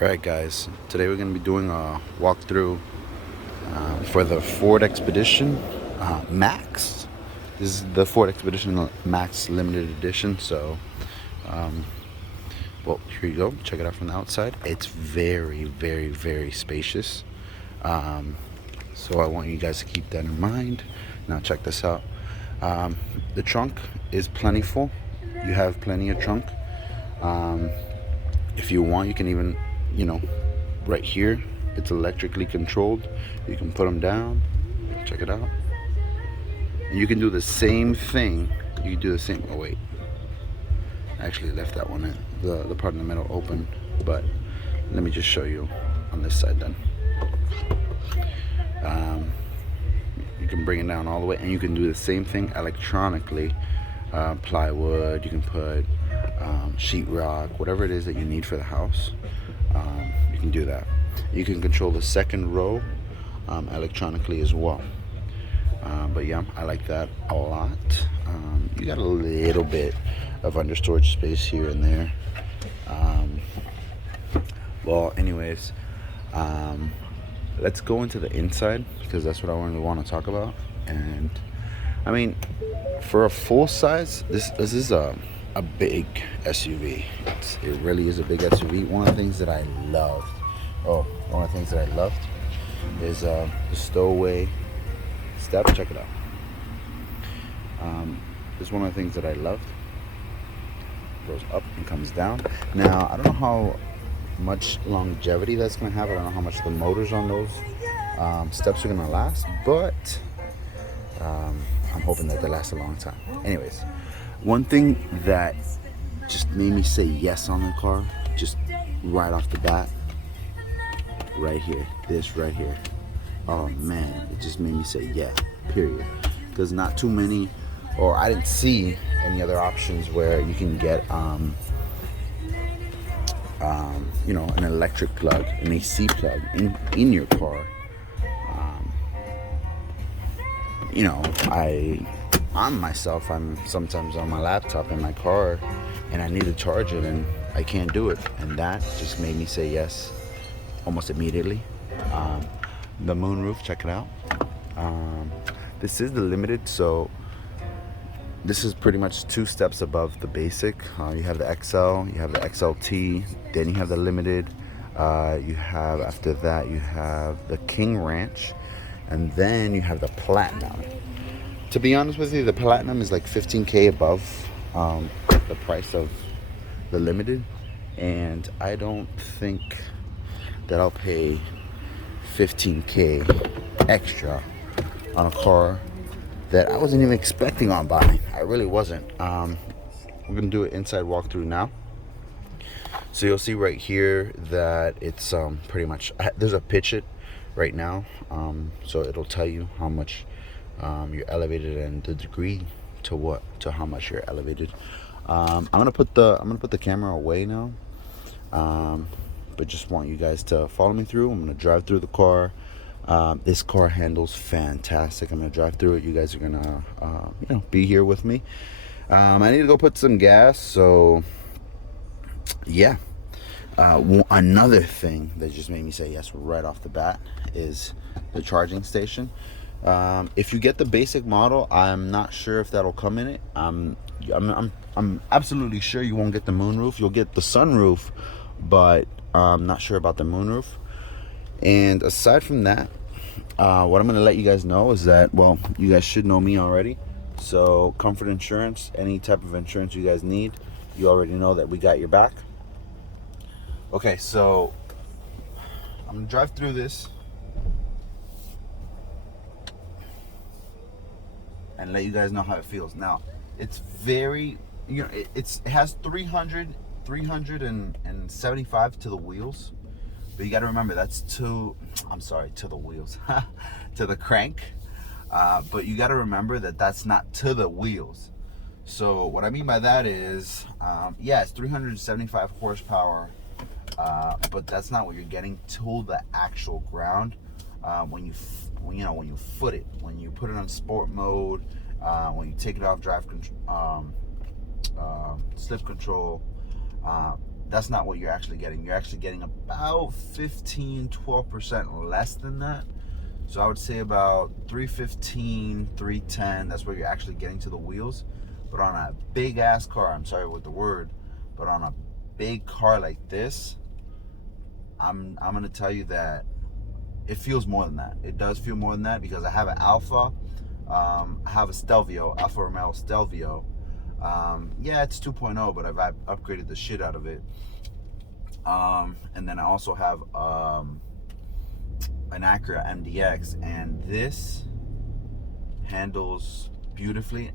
Alright guys, today we're going to be doing a walkthrough for the Ford Expedition Max. This is the Ford Expedition Max limited edition, so well, here you go. Check it out from the outside. It's very, very, very spacious. So I want you guys to keep that in mind. Now check this out. The trunk is plentiful. You have plenty of trunk. If you want, you can even, right here, it's electrically controlled. You can put them down. Check it out. And you can do the same thing. You can do the same. Oh wait, I actually left that one in, the part in the middle open. But let me just show you on this side then. You can bring it down all the way, and you can do the same thing electronically. Plywood. You can put sheetrock, whatever it is that you need for the house. You can do that. You can control the second row electronically as well. But yeah, I like that a lot. You got a little bit of understorage space here and there. Well, anyways, let's go into the inside, because that's what I really want to talk about. And I mean, for a full size, this is a big SUV. It really is a big SUV. One of the things that I loved, is the stowaway step. Check it out. This is one of the things that I loved. Goes up and comes down. Now, I don't know how much longevity that's going to have. I don't know how much the motors on those steps are going to last, but I'm hoping that they last a long time. Anyways, one thing that just made me say yes on the car, just right off the bat, right here, this right here. Oh man, it just made me say yeah, period. Because not too many, or I didn't see any other options where you can get an electric plug, an AC plug in your car. I'm sometimes on my laptop in my car, and I need to charge it, and I can't do it. And that just made me say yes almost immediately. The moonroof, check it out. This is the limited, so this is pretty much 2 steps above the basic. You have the XL, you have the XLT, then you have the limited. After that, you have the King Ranch, and then you have the Platinum. To be honest with you, the Platinum is like $15,000 above the price of the limited, and I don't think that I'll pay $15,000 extra on a car that I wasn't even expecting on buying. I really wasn't. We're gonna do an inside walkthrough now. So you'll see right here that it's pretty much, there's a pitch it right now, so it'll tell you how much you're elevated and the degree to how much you're elevated. I'm gonna put the camera away now, but just want you guys to follow me through. I'm gonna drive through the car. This car handles fantastic. I'm gonna drive through it. You guys are gonna be here with me. I need to go put some gas, so yeah. Another thing that just made me say yes right off the bat is the charging station. If you get the basic model, I'm not sure if that'll come in it. I'm absolutely sure you won't get the moonroof. You'll get the sunroof, but I'm not sure about the moonroof. And aside from that, what I'm gonna let you guys know is that, well, you guys should know me already. So Comfort Insurance, any type of insurance you guys need, you already know that we got your back. Okay, so I'm gonna drive through this and let you guys know how it feels. Now, it's very, it has 375 to the wheels, but you got to remember that's to the wheels, to the crank. But you got to remember that that's not to the wheels. So what I mean by that is, it's 375 horsepower, but that's not what you're getting to the actual ground. When you foot it, when you put it on sport mode, when you take it off drive slip control, that's not what you're actually getting. You're actually getting about 15-12% less than that. So I would say about 315, 310. That's where you're actually getting to the wheels. But on a big ass car, I'm sorry with the word, but on a big car like this, I'm gonna tell you that it feels more than that. It does feel more than that because I have an Alfa. I have a Stelvio, Alfa Romeo Stelvio. Yeah, it's 2.0, but I've upgraded the shit out of it. And then I also have an Acura MDX, and this handles beautifully.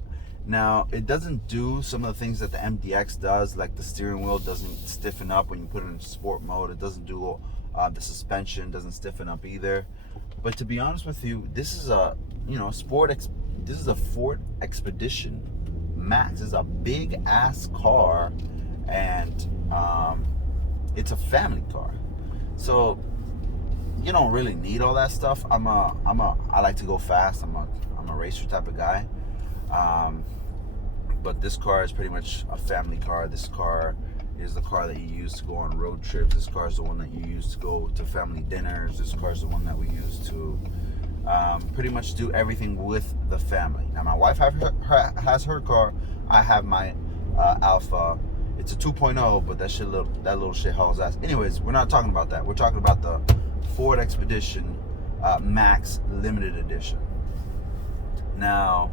Now, it doesn't do some of the things that the MDX does, like the steering wheel doesn't stiffen up when you put it in sport mode. It doesn't do the suspension doesn't stiffen up either. But to be honest with you, this is a this is a Ford Expedition Max. It's a big ass car, and it's a family car. So you don't really need all that stuff. I like to go fast. I'm a racer type of guy. But this car is pretty much a family car. This car is the car that you use to go on road trips. This car is the one that you use to go to family dinners. This car is the one that we use to pretty much do everything with the family. Now, my wife has her car. I have my Alfa. It's a 2.0, but that little shit hauls ass. Anyways, we're not talking about that. We're talking about the Ford Expedition Max Limited Edition. Now,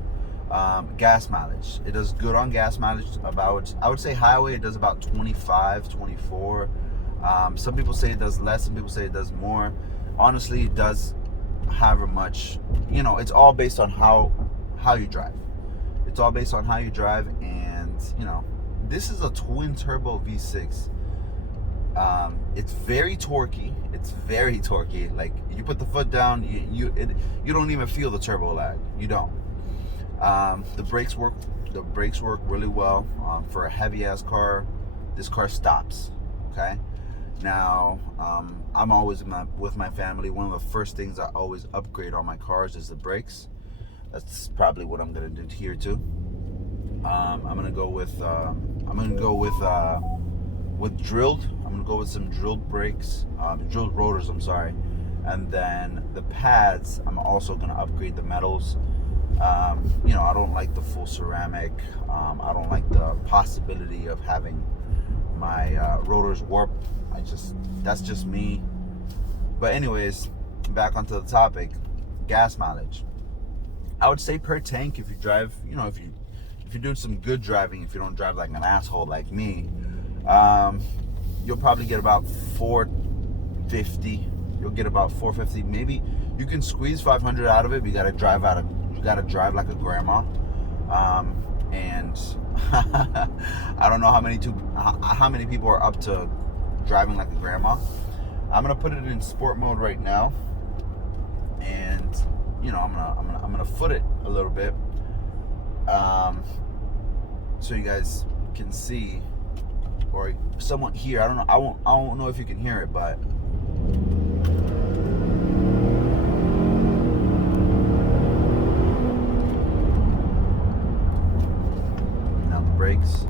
gas mileage. It does good on gas mileage. I would say highway, it does about 25, 24. Some people say it does less. Some people say it does more. Honestly, it does however much. It's all based on how you drive. It's all based on how you drive, and this is a twin turbo V6. It's very torquey. Like, you put the foot down, you don't even feel the turbo lag. You don't. The brakes work really well. For a heavy ass car, this car stops. Okay. Now, I'm always with my family. One of the first things I always upgrade on my cars is the brakes. That's probably what I'm gonna do here too. I'm gonna go with drilled. I'm gonna go with some drilled brakes, drilled rotors. I'm sorry, and then the pads. I'm also gonna upgrade the metals. I don't like the full ceramic. I don't like the possibility of having my rotors warped. That's just me. But anyways, back onto the topic, gas mileage. I would say per tank, if you drive, if you're doing some good driving, if you don't drive like an asshole like me, you'll probably get about 450. You'll get about 450. Maybe you can squeeze 500 out of it, but you gotta drive like a grandma. And I don't know how many people are up to driving like a grandma. I'm gonna put it in sport mode right now, and I'm gonna foot it a little bit, so you guys can see or somewhat hear. I don't know. I won't know if you can hear it, but now the brakes.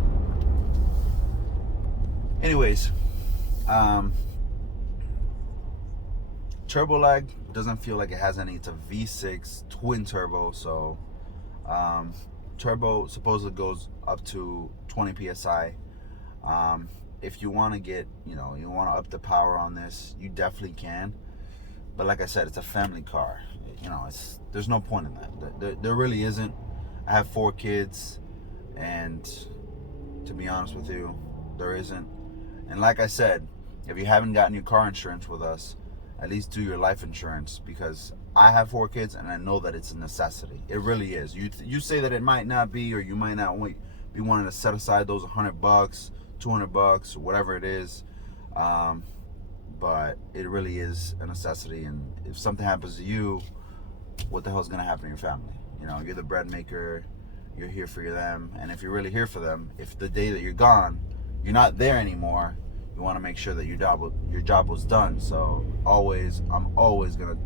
Anyways, turbo lag doesn't feel like it has any. It's a V6 twin turbo, so turbo supposedly goes up to 20 psi. If you want to get, you want to up the power on this, you definitely can. But like I said, it's a family car. There's no point in that. There really isn't. I have 4 kids, and to be honest with you, there isn't. And like I said, if you haven't gotten your car insurance with us, at least do your life insurance, because I have 4 kids and I know that it's a necessity. It really is. You say that it might not be, or you might not be wanting to set aside those $100, $200, whatever it is, but it really is a necessity. And if something happens to you, what the hell is going to happen to your family? You're the bread maker. You're here for them, and if you're really here for them, if the day that you're gone, you're not there anymore, you want to make sure that your job was done. So I'm always gonna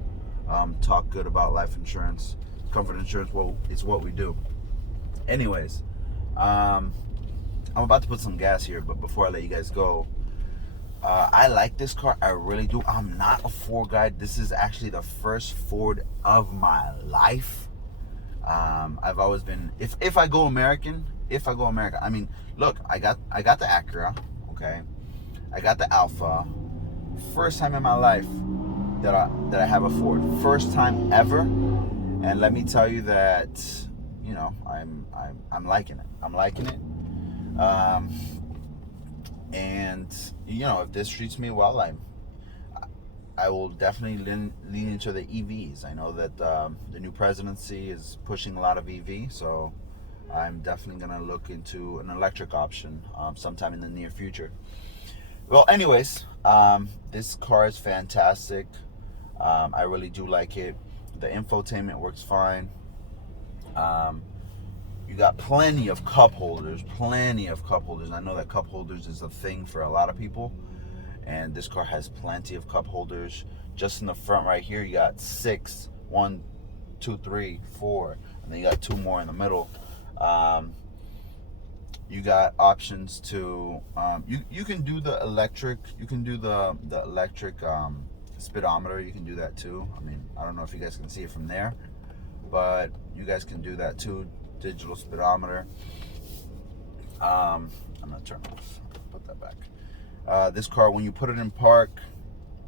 talk good about life insurance, comfort insurance. Well, it's what we do. Anyways, I'm about to put some gas here, but before I let you guys go, I like this car. I really do. I'm not a Ford guy. This is actually the first Ford of my life. I've always been, if I go American, I mean, look, I got the Acura, okay? I got the Alpha. First time in my life that I have a Ford. First time ever. And let me tell you that, you know, I'm liking it. I'm liking it. And you know, if this treats me well, I will definitely lean into the EVs. I know that the new presidency is pushing a lot of EV, so I'm definitely gonna look into an electric option sometime in the near future. Well, anyways, this car is fantastic. I really do like it. The infotainment works fine. You got plenty of cup holders. I know that cup holders is a thing for a lot of people, and this car has plenty of cup holders. Just in the front right here, you got 6, 1, 2, 3, 4, and then you got 2 more in the middle. You got options to you can do the electric. You can do the electric speedometer. You can do that too. I mean, I don't know if you guys can see it from there, but you guys can do that too. Digital speedometer. I'm gonna turn off. Put that back. This car, when you put it in park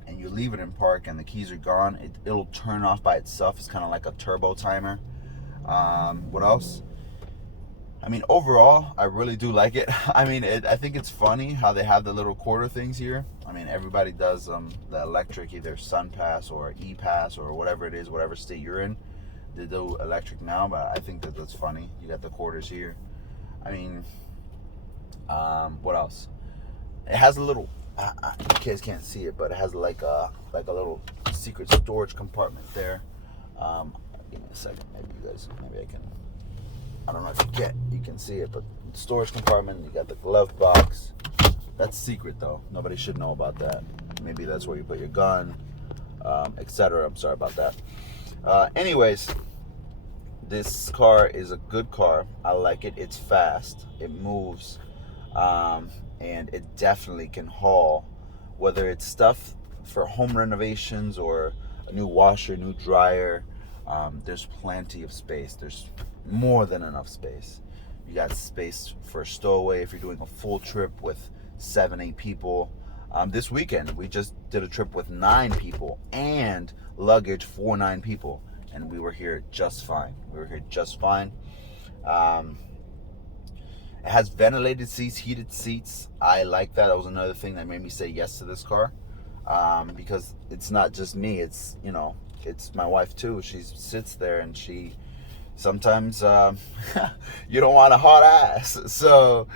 and you leave it in park and the keys are gone, it'll turn off by itself. It's kind of like a turbo timer. What else? I mean, overall, I really do like it. I mean, I think it's funny how they have the little quarter things here. I mean, everybody does the electric, either SunPass or E-Pass or whatever it is, whatever state you're in. They do electric now, but I think that's funny. You got the quarters here. I mean, what else? It has a little. You guys can't see it, but it has like a little secret storage compartment there. Give me a second. Maybe I can. I don't know if you can see it, but storage compartment. You got the glove box. That's secret though. Nobody should know about that. Maybe that's where you put your gun, etc. I'm sorry about that. Anyways, this car is a good car. I like it. It's fast. It moves. And it definitely can haul, whether it's stuff for home renovations or a new washer, new dryer. There's plenty of space. There's more than enough space. You got space for a stowaway if you're doing a full trip with 7, 8 people. This weekend, we just did a trip with 9 people and luggage for 9 people. And we were here just fine. It has ventilated seats, heated seats. I like that. That was another thing that made me say yes to this car. Because it's not just me. It's, you know, it's my wife too. She sits there and she sometimes you don't want a hot ass. So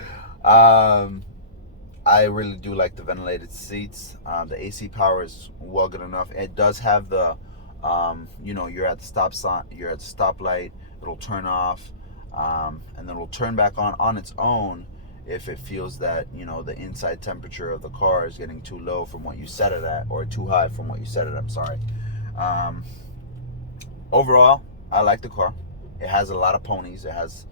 I really do like the ventilated seats. The AC power is well good enough. It does have the you know, you're at the stop sign, you're at the stoplight, it'll turn off, and then it'll turn back on its own if it feels that, you know, the inside temperature of the car is getting too low from what you set it at, or too high from what you set it at. I'm sorry. Overall, I like the car. It has a lot of ponies. It has,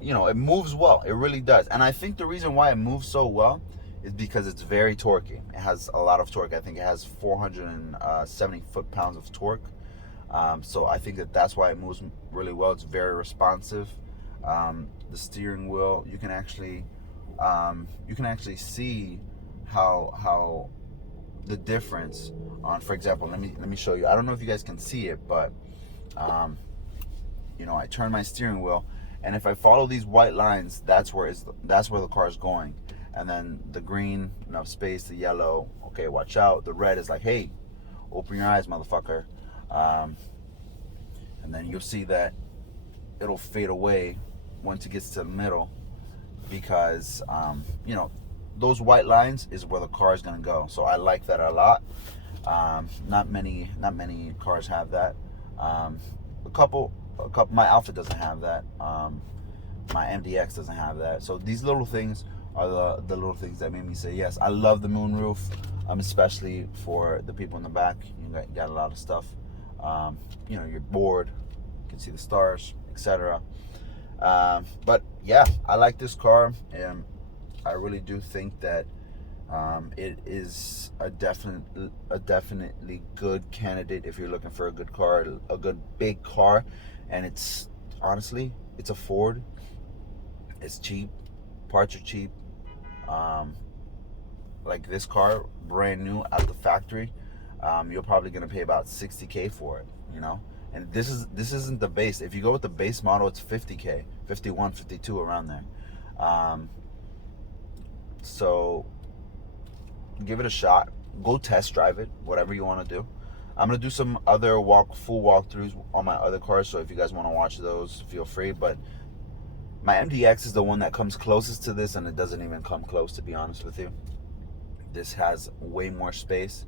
you know, it moves well. It really does. And I think the reason why it moves so well is because it's very torquey. It has a lot of torque. I think it has 470 foot-pounds of torque. So I think that's why it moves really well. It's very responsive. The steering wheel, you can actually see how the difference on, for example, let me show you. I don't know if you guys can see it, but you know, I turn my steering wheel, and if I follow these white lines, that's where the car is going. And then the green, enough space, the yellow, okay, watch out. The red is like, hey, open your eyes, motherfucker. And then you'll see that it'll fade away once it gets to the middle, because you know, those white lines is where the car is gonna go. So I like that a lot. Not many cars have that. A couple. My Alpha doesn't have that. My MDX doesn't have that. So these little things are the little things that made me say yes. I love the moonroof, especially for the people in the back. You got a lot of stuff. You know, you're bored, you can see the stars, etc. But yeah, I like this car, and I really do think that It is a definitely good candidate if you're looking for a good car, a good big car, and it's honestly, it's a Ford. It's cheap, parts are cheap. Um, like this car, brand new out the factory, you're probably gonna pay about 60K for it. And this isn't the base. If you go with the base model, it's 50K, 51, 52, around there. Um, so give it a shot. Go test drive it, whatever you want to do. I'm gonna do some other full walkthroughs on my other cars, so if you guys want to watch those, feel free. But my MDX is the one that comes closest to this, and it doesn't even come close, to be honest with you. This has way more space.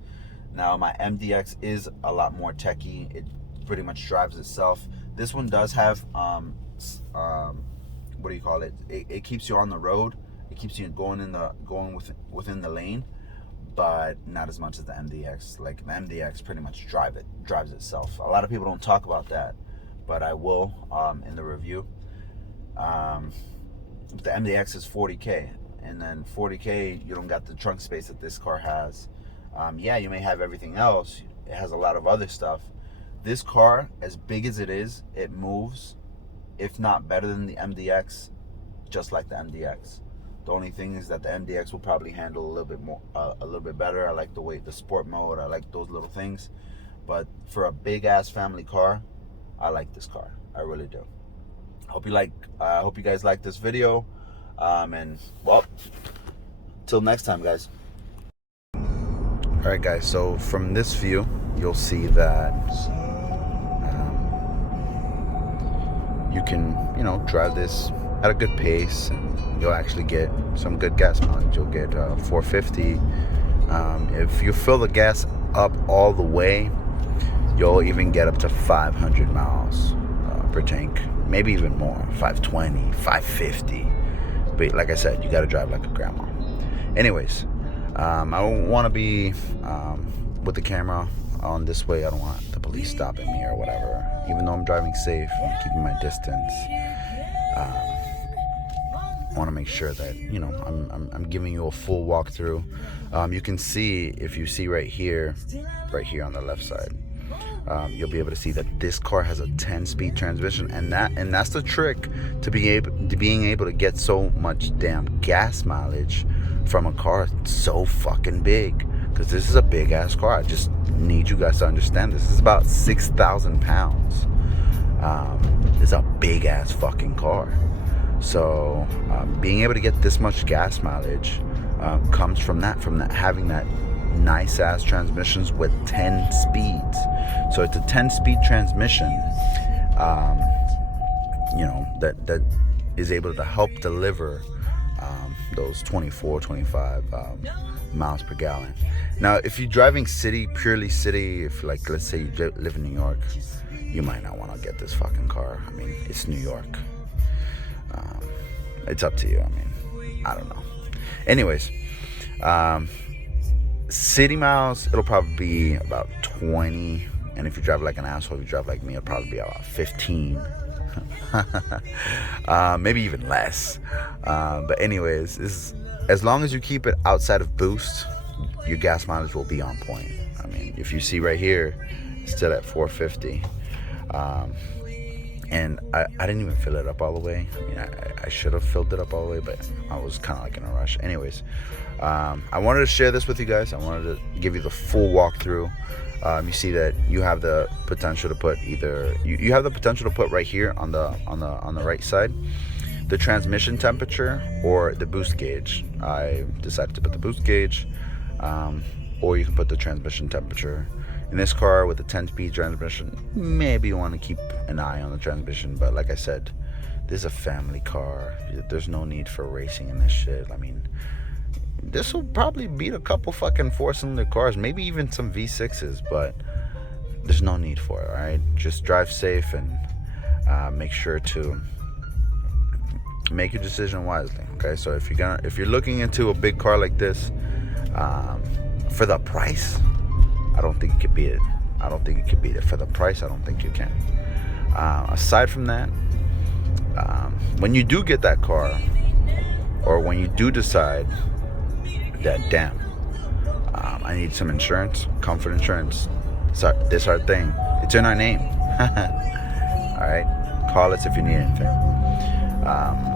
Now my MDX is a lot more techy. It pretty much drives itself. This one does have what do you call it? It keeps you on the road. It keeps you going within the lane, but not as much as the MDX. Like the MDX pretty much drives itself. A lot of people don't talk about that, but I will in the review. The MDX is 40K, and then 40K, you don't got the trunk space that this car has. Yeah, you may have everything else. It has a lot of other stuff. This car, as big as it moves, if not better than the MDX, just like the MDX. The only thing is that the MDX will probably handle a little bit more, a little bit better. I like the sport mode. I like those little things. But for a big ass family car, I like this car. I really do. Hope you guys like this video. And well, till next time, guys. All right, guys. So from this view, you'll see that you can, drive this at a good pace, and you'll actually get some good gas mileage. You'll get 450. If you fill the gas up all the way, you'll even get up to 500 miles per tank, maybe even more, 520, 550. But like I said, you got to drive like a grandma. Anyways, I don't want to be with the camera on this way. I don't want the police stopping me or whatever. Even though I'm driving safe, I'm keeping my distance. I want to make sure that I'm giving you a full walkthrough. You can see, if you see right here on the left side, you'll be able to see that this car has a 10-speed transmission, and that's the trick to being able to get so much damn gas mileage from a car so fucking big. Because this is a big ass car. I just need you guys to understand this. This is about 6,000 pounds. It's a big ass fucking car. So being able to get this much gas mileage comes from having that nice ass transmissions with 10 speeds. So it's a 10-speed transmission, that is able to help deliver those 24, 25 miles per gallon. Now, if you're driving purely city, if let's say you live in New York, you might not want to get this fucking car. I mean, it's New York. It's up to you. I mean, I don't know. Anyways, city miles, it'll probably be about 20. And if you drive like an asshole, if you drive like me, it'll probably be about 15. Maybe even less. But anyways, as long as you keep it outside of boost, your gas mileage will be on point. I mean, if you see right here, it's still at 450. And I didn't even fill it up all the way. I mean, I should have filled it up all the way, but I was kind of like in a rush. Anyways, I wanted to share this with you guys. I wanted to give you the full walkthrough. You see that you have the potential to put you have the potential to put right here on the right side, the transmission temperature or the boost gauge. I decided to put the boost gauge, or you can put the transmission temperature. In this car with a 10-speed transmission, maybe you want to keep an eye on the transmission, but like I said, this is a family car. There's no need for racing in this shit. I mean, this will probably beat a couple fucking 4-cylinder cars, maybe even some V6s, but there's no need for it. All right, just drive safe and make sure to make your decision wisely. Okay, so if you're looking into a big car like this, for the price, I don't think you could beat it. I don't think you could beat it for the price. I don't think you can. Aside from that, when you do get that car, or when you do decide that, damn, I need some insurance, comfort insurance. This our thing. It's in our name. All right, call us if you need anything.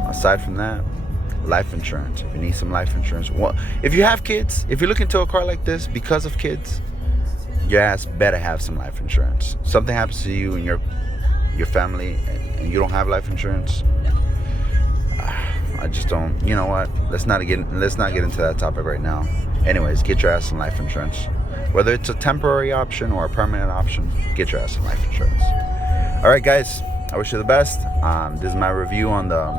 Aside from that, life insurance. If you need some life insurance, well, if you have kids, if you're looking to a car like this because of kids, your ass better have some life insurance. Something happens to you and your family, and you don't have life insurance. I just don't. You know what? Let's not get into that topic right now. Anyways, get your ass some life insurance. Whether it's a temporary option or a permanent option, get your ass some life insurance. All right, guys. I wish you the best. This is my review on the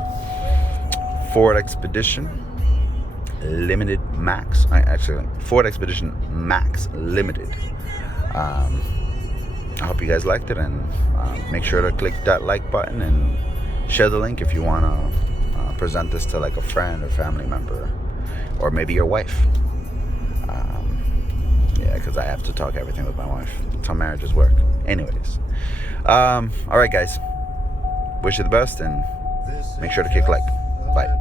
Ford Expedition Limited Max. Ford Expedition Max Limited. I hope you guys liked it, and make sure to click that like button and share the link if you want to present this to like a friend or family member, or maybe your wife. Yeah, because I have to talk everything with my wife. That's how marriages work. Anyways, all right, guys. Wish you the best, and make sure to kick like. Bye.